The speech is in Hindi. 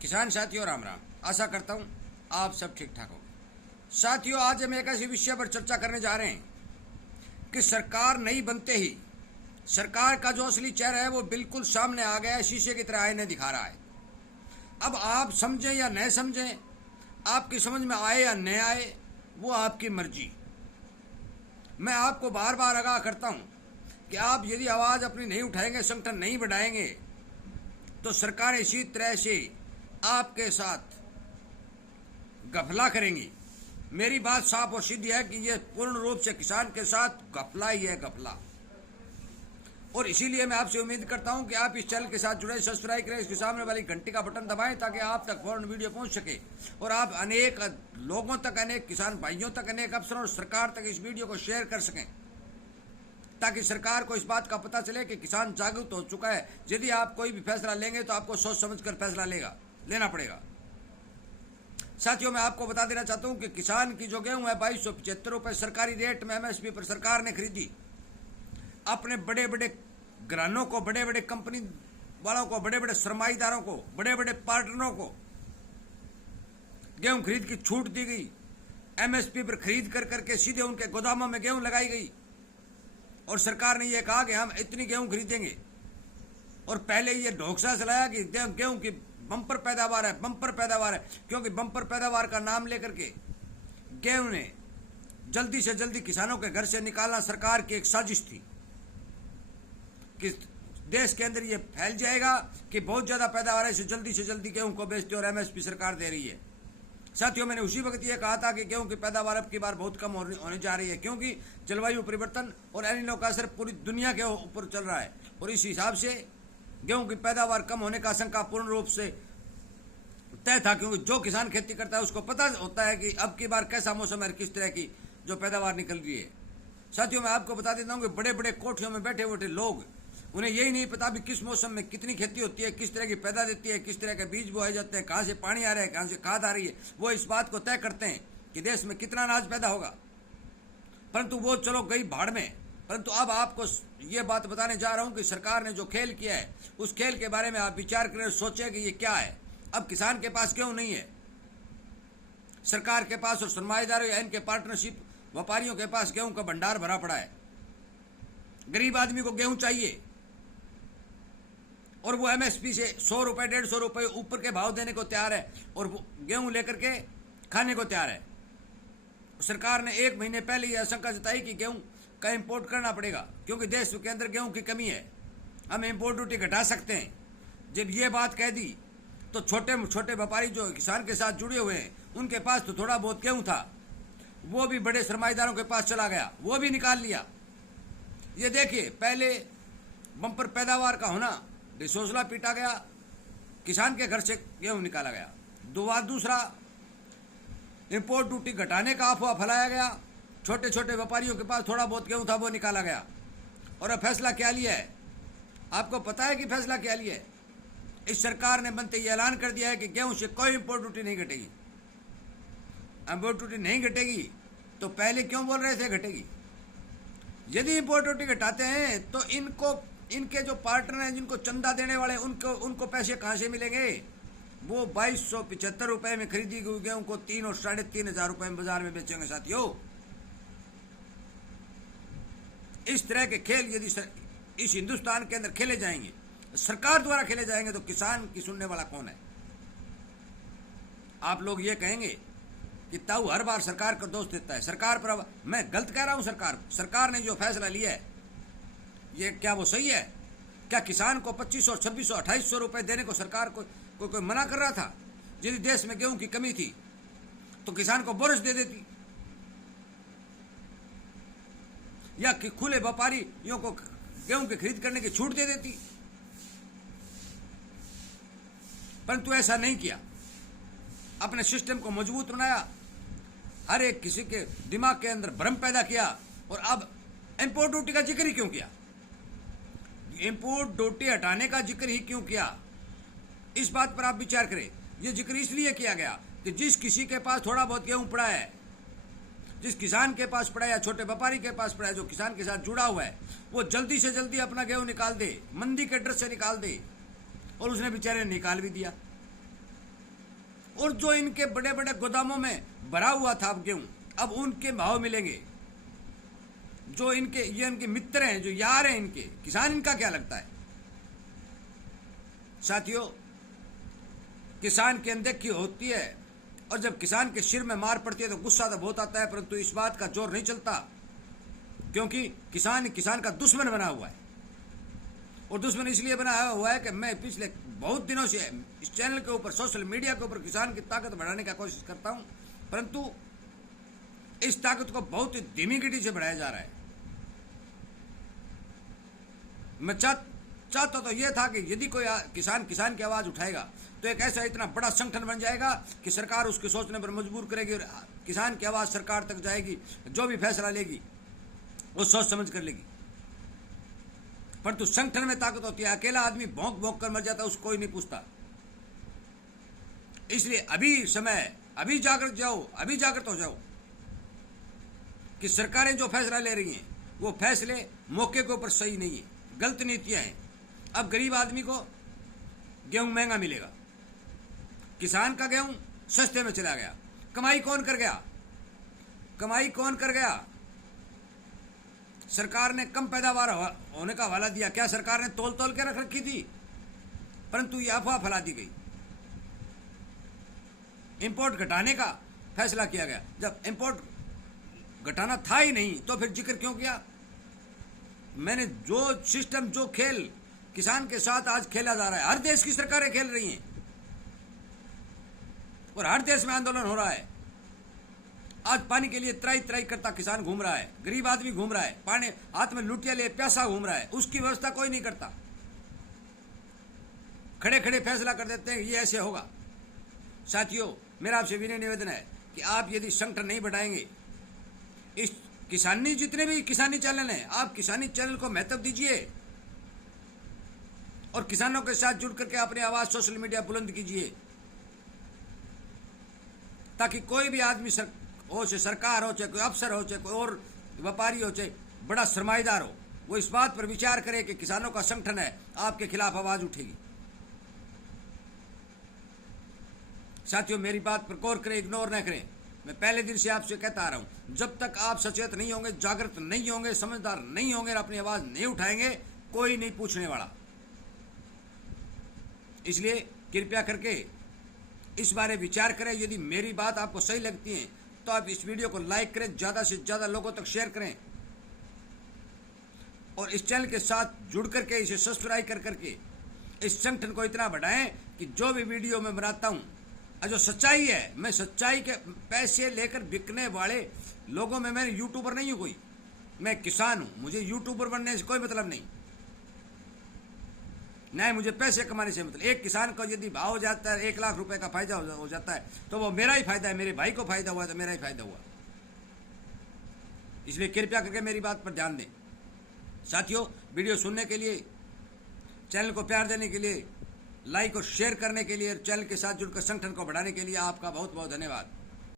किसान साथियों राम राम। आशा करता हूँ आप सब ठीक ठाक हो। साथियों, आज हम एक ऐसे विषय पर चर्चा करने जा रहे हैं कि सरकार नहीं बनते ही सरकार का जो असली चेहरा है वो बिल्कुल सामने आ गया है, शीशे की तरह आईने दिखा रहा है। अब आप समझें या न समझें, आपकी समझ में आए या न आए, वो आपकी मर्जी। मैं आपको बार बार आगाह करता हूँ कि आप यदि आवाज़ अपनी नहीं उठाएंगे, संगठन नहीं बढ़ाएंगे, तो सरकारें इसी तरह से आपके साथ गफला करेंगी। मेरी बात साफ और सीधी है कि यह पूर्ण रूप से किसान के साथ गफला ही है, गफला। और इसीलिए मैं आपसे उम्मीद करता हूं कि आप इस चैनल के साथ जुड़े, सब्सक्राइब करें, इसके सामने वाली घंटी का बटन दबाएं ताकि आप तक फौरन वीडियो पहुंच सके और आप अनेक लोगों तक, अनेक किसान भाइयों तक, अनेक अफसरों और सरकार तक इस वीडियो को शेयर कर सकें, ताकि सरकार को इस बात का पता चले कि किसान जागरूक हो चुका है। यदि आप कोई भी फैसला लेंगे तो आपको सोच समझ कर फैसला लेना पड़ेगा। साथियों, मैं आपको बता देना चाहता हूं कि किसान की जो गेहूं है 2275 रुपये सरकारी रेट में एमएसपी पर सरकार ने खरीदी। अपने बड़े बड़े घरानों को, बड़े बड़े कंपनी वालों को, बड़े बड़े सरमाईदारों को, बड़े बड़े पार्टनरों को गेहूं खरीद की छूट दी गई। एमएसपी पर खरीद कर करके सीधे उनके गोदामों में गेहूं लगाई गई और सरकार ने यह कहा कि हम इतनी गेहूं खरीदेंगे। और पहले ये ढोकसा चलाया कि गेहूं की बम्पर पैदावार है, बम्पर पैदावार है, क्योंकि बम्पर पैदावार का नाम लेकर के गेहूं ने जल्दी से जल्दी किसानों के घर से निकालना सरकार की एक साजिश थी कि देश के अंदर ये फैल जाएगा कि बहुत ज्यादा पैदावार है, जल्दी से जल्दी गेहूं को बेचते और एमएसपी सरकार दे रही है। साथियों, मैंने उसी वक्त ये कहा था कि गेहूं की पैदावार अब की बार बहुत कम होने जा रही है, क्योंकि जलवायु परिवर्तन और एलिनो का असर पूरी दुनिया के ऊपर चल रहा है और इस हिसाब से गेहूं की पैदावार कम होने का आशंका पूर्ण रूप से तय था, क्योंकि जो किसान खेती करता है उसको पता होता है कि अब की बार कैसा मौसम है, किस तरह की जो पैदावार निकल रही है। साथियों, मैं आपको बता देता हूं कि बड़े बड़े कोठियों में बैठे बैठे लोग, उन्हें यही नहीं पता भी किस मौसम में कितनी खेती होती है, किस तरह की पैदा देती है, किस तरह के बीज बोए जाते हैं, कहाँ से पानी आ रहा है, कहाँ से खाद आ रही है। वो इस बात को तय करते हैं कि देश में कितना अनाज पैदा होगा। परंतु वो चलो गई भाड़ में। परंतु अब आपको ये बात बताने जा रहा हूं कि सरकार ने जो खेल किया है उस खेल के बारे में आप विचार करें, सोचें कि ये क्या है। अब किसान के पास गेहूं नहीं है, सरकार के पास और सरमाएदारों या इनके पार्टनरशिप व्यापारियों के पास गेहूं का भंडार भरा पड़ा है। गरीब आदमी को गेहूं चाहिए और वो एमएसपी से 100 रुपए 150 रुपए ऊपर के भाव देने को तैयार है और वो गेहूं लेकर के खाने को तैयार है। सरकार ने 1 महीने पहले यह आशंका जताई कि गेहूं का इंपोर्ट करना पड़ेगा, क्योंकि देश के अंदर गेहूं की कमी है, हम इंपोर्ट ड्यूटी घटा सकते हैं। जब ये बात कह दी तो छोटे छोटे व्यापारी जो किसान के साथ जुड़े हुए हैं उनके पास तो थोड़ा बहुत गेहूं था, वो भी बड़े सरमाईदारों के पास चला गया, वो भी निकाल लिया। ये देखिए, पहले बम्पर पैदावार का होना डिसोसला पीटा गया, किसान के घर से गेहूं निकाला गया। दूसरा, इंपोर्ट ड्यूटी घटाने का अफवाह फैलाया गया, छोटे छोटे व्यापारियों के पास थोड़ा बहुत गेहूं था वो निकाला गया। और अब फैसला क्या लिया है? आपको पता है कि फैसला क्या लिया है? इस सरकार ने बनते ही ऐलान कर दिया है कि गेहूं से कोई इंपोर्ट ड्यूटी नहीं घटेगी। इंपोर्ट ड्यूटी नहीं घटेगी तो पहले क्यों बोल रहे थे घटेगी? यदि इंपोर्ट ड्यूटी घटाते हैं तो इनके जो पार्टनर हैं, जिनको चंदा देने वाले, उनको पैसे कहां से मिलेंगे? वो 2275 रुपए में खरीदी गई गेहूं को 3 और 3.5 हजार रुपए में बाजार में बेचेंगे। साथियों, इस तरह के खेल यदि इस हिंदुस्तान के अंदर खेले जाएंगे, सरकार द्वारा खेले जाएंगे, तो किसान की सुनने वाला कौन है? आप लोग ये कहेंगे कि ताऊ हर बार सरकार का दोष देता है, सरकार पर। मैं गलत कह रहा हूं? सरकार ने जो फैसला लिया है ये क्या वो सही है? क्या किसान को 2500 और 2600 2800 रुपए देने को सरकार को कोई मना कर रहा था? यदि देश में गेहूं की कमी थी तो किसान को बोनस दे देती, या कि खुले व्यापारियों को गेहूं की खरीद करने की छूट दे देती। परंतु ऐसा नहीं किया, अपने सिस्टम को मजबूत बनाया, हर एक किसी के दिमाग के अंदर भ्रम पैदा किया। और अब इंपोर्ट ड्यूटी का जिक्र ही क्यों किया? इंपोर्ट ड्यूटी हटाने का जिक्र ही क्यों किया? इस बात पर आप विचार करें। यह जिक्र इसलिए किया गया कि जिस किसी के पास थोड़ा बहुत गेहूं पड़ा है, जिस किसान के पास पड़ा है या छोटे व्यापारी के पास पड़ा है, जो किसान के साथ जुड़ा हुआ है, वो जल्दी से जल्दी अपना गेहूं निकाल दे, मंडी के एड्रेस से निकाल दे। और उसने बेचारे निकाल भी दिया। और जो इनके बड़े बड़े गोदामों में भरा हुआ था अब गेहूं, अब उनके भाव मिलेंगे। जो ये इनके मित्र हैं, जो यार हैं इनके, किसान इनका क्या लगता है? साथियों, किसान की अनदेखी होती है और जब किसान के सिर में मार पड़ती है तो गुस्सा तो बहुत आता है, परंतु इस बात का जोर नहीं चलता, क्योंकि किसान का दुश्मन बना हुआ है। और दुश्मन इसलिए बना हुआ है कि मैं पिछले बहुत दिनों से इस चैनल के ऊपर, सोशल मीडिया के ऊपर किसान की ताकत बढ़ाने का कोशिश करता हूं, परंतु इस ताकत को बहुत ही धीमी गति से बढ़ाया जा रहा है। मैं चाहता तो यह था कि यदि कोई किसान की आवाज उठाएगा तो एक ऐसा इतना बड़ा संगठन बन जाएगा कि सरकार उसके सोचने पर मजबूर करेगी और किसान की आवाज सरकार तक जाएगी। जो भी फैसला लेगी वो सोच समझ कर लेगी। परंतु संगठन में ताकत होती है, अकेला आदमी भौंक भौंक कर मर जाता है, उसको कोई नहीं पूछता। इसलिए अभी समय, अभी जागृत हो जाओ कि सरकारें जो फैसला ले रही हैं वो फैसले मौके के ऊपर सही नहीं है, गलत नीतियां हैं। अब गरीब आदमी को गेहूं महंगा मिलेगा, किसान का गेहूं सस्ते में चला गया। कमाई कौन कर गया? सरकार ने कम पैदावार होने का हवाला दिया। क्या सरकार ने तोल के रख रखी थी? परंतु ये अफवाह फैला दी गई। इंपोर्ट घटाने का फैसला किया गया। जब इंपोर्ट घटाना था ही नहीं तो फिर जिक्र क्यों किया? मैंने जो सिस्टम, जो खेल किसान के साथ आज खेला जा रहा है, हर देश की सरकारें खेल रही हैं और हर देश में आंदोलन हो रहा है। आज पानी के लिए त्राई करता किसान घूम रहा है, गरीब आदमी घूम रहा है, पानी हाथ में लुटिया ले प्यासा घूम रहा है, उसकी व्यवस्था कोई नहीं करता। खड़े खड़े फैसला कर देते हैं ये ऐसे होगा। साथियों, मेरा आपसे विनय निवेदन है कि आप यदि संगठन नहीं बढ़ाएंगे, इस जितने भी किसानी चैनल हैं, आप किसानी चैनल को महत्व दीजिए और किसानों के साथ जुड़ करके अपनी आवाज सोशल मीडिया बुलंद कीजिए, ताकि कोई भी आदमी चाहे सरकार हो, चाहे कोई अफसर हो, चाहे कोई और व्यापारी हो, चाहे बड़ा सरमाएदार हो, वो इस बात पर विचार करे कि किसानों का संगठन है, आपके खिलाफ आवाज उठेगी। साथियों, मेरी बात पर गौर करें, इग्नोर न करें। मैं पहले दिन से आपसे कहता आ रहा हूं, जब तक आप सचेत नहीं होंगे, जागृत नहीं होंगे, समझदार नहीं होंगे और अपनी आवाज नहीं उठाएंगे, कोई नहीं पूछने वाला। इसलिए कृपया करके इस बारे विचार करें। यदि मेरी बात आपको सही लगती है तो आप इस वीडियो को लाइक करें, ज्यादा से ज्यादा लोगों तक शेयर करें और इस चैनल के साथ जुड़ करके, इसे सब्सक्राइब कर करके इस संगठन को इतना बढ़ाएं कि जो भी वीडियो मैं बनाता हूं, जो सच्चाई है, मैं सच्चाई के पैसे लेकर बिकने वाले लोगों में मैं यूट्यूबर नहीं हूं कोई, मैं किसान हूं। मुझे यूट्यूबर बनने से कोई मतलब नहीं, नहीं मुझे पैसे कमाने से मतलब। एक किसान को यदि भाव हो जाता है, 1 लाख रुपए का फायदा हो जाता है तो वो मेरा ही फायदा है, मेरे भाई को फायदा हुआ तो मेरा ही फायदा हुआ। इसलिए कृपया करके मेरी बात पर ध्यान दें। साथियों, वीडियो सुनने के लिए, चैनल को प्यार देने के लिए, लाइक और शेयर करने के लिए, चैनल के साथ जुड़कर संगठन को बढ़ाने के लिए आपका बहुत बहुत धन्यवाद।